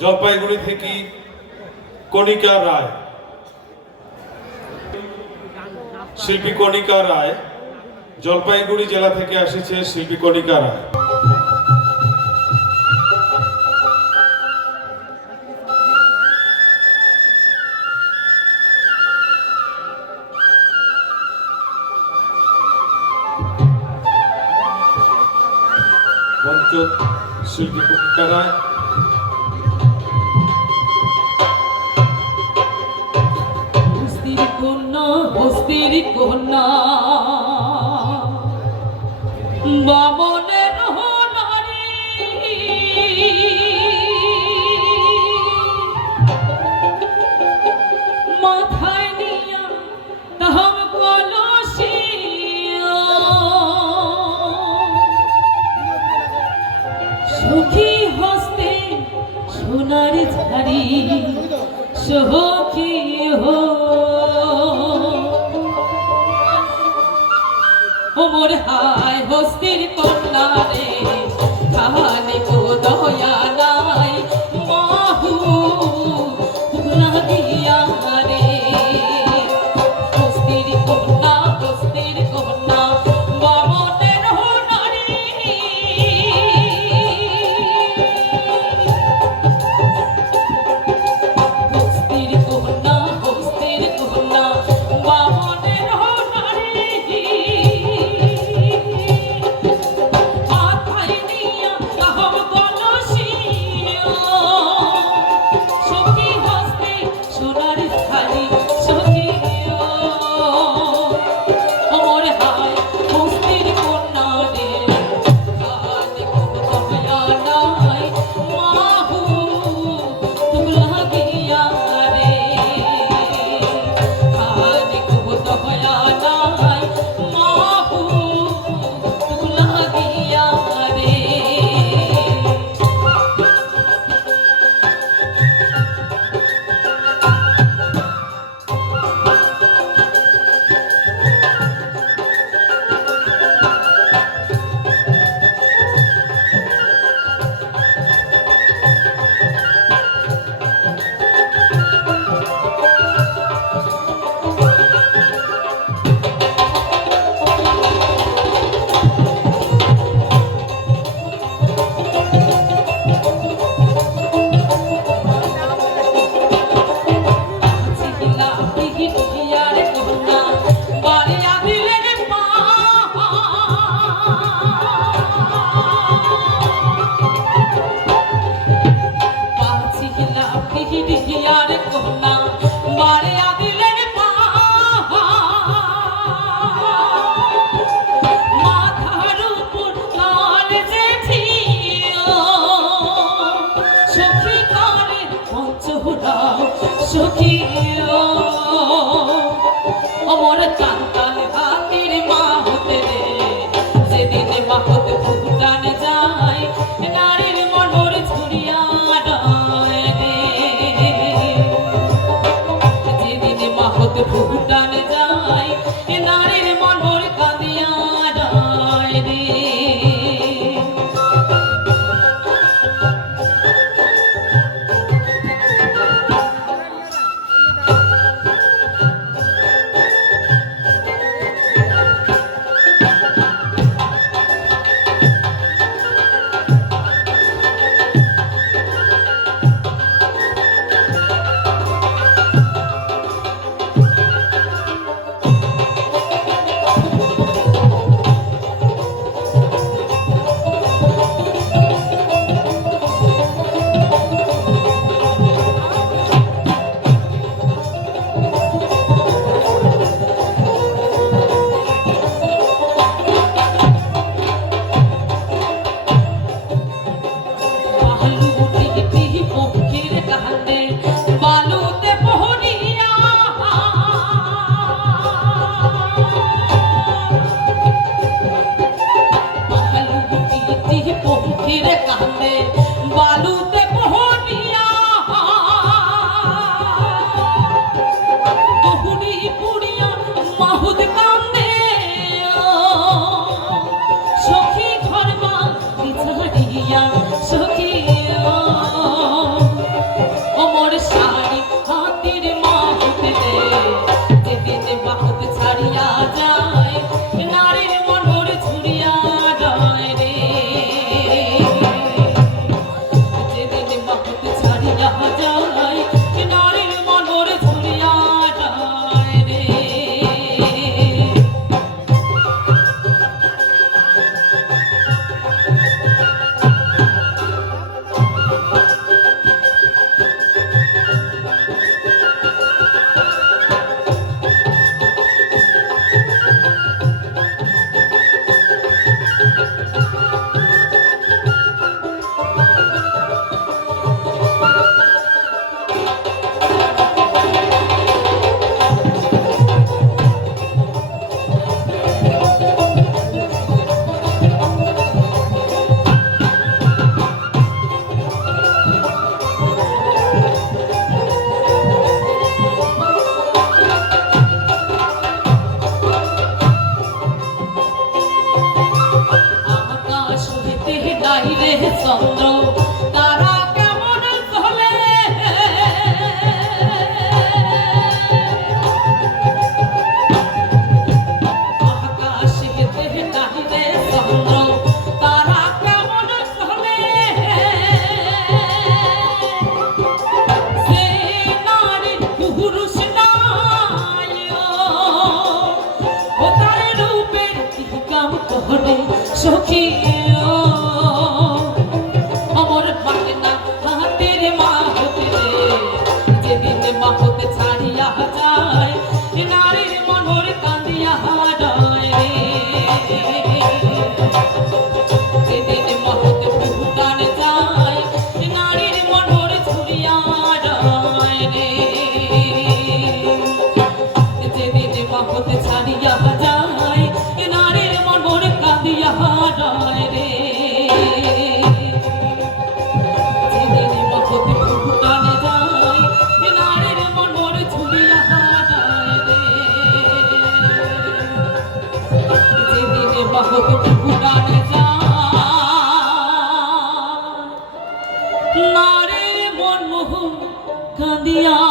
জলপাইগুড়ি থেকে কণিকা রায়। শিল্পী কণিকা রায় জলপাইগুড়ি জেলা থেকে এসেছে শিল্পী কণিকা রায়। শিল্পী কণিকা রায়। বস্তির কন্যা। বামনের মাথায় নিয়া তাহাম কলসিয়া সুখী হস্তে সোনার ঝাড়ি হো I was feeling. amorata বাহিরে চন্দ্র। হবে সখী নারী মনমোহন কাঁদিয়া